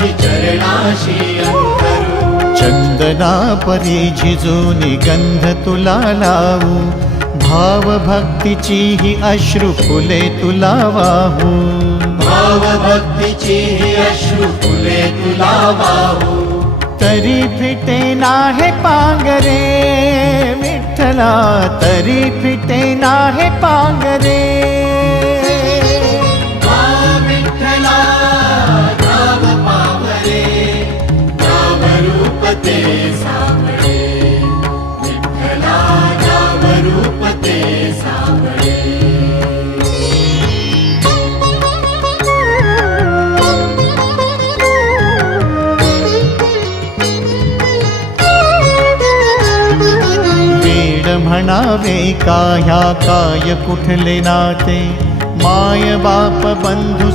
माझी चरणाशी अंतरू। चंदना परी झिजूनी गंध तुला लावू, भाव भक्तीची ही अश्रु फुले तुला वाहू। भाव भक्तीची ही अश्रु फुले तुला वाहू। तरी फिटे नाहे पांगरे विठ्ठला, तरी फिटे नाहे पांगरे। विठ्ठला नाव पावरे, नाव रूप ते सावळे। विठ्ठला नाव रूप ते सावळे। म्हणावे का ह्या काय कुठले नाते, माय बाप बंधू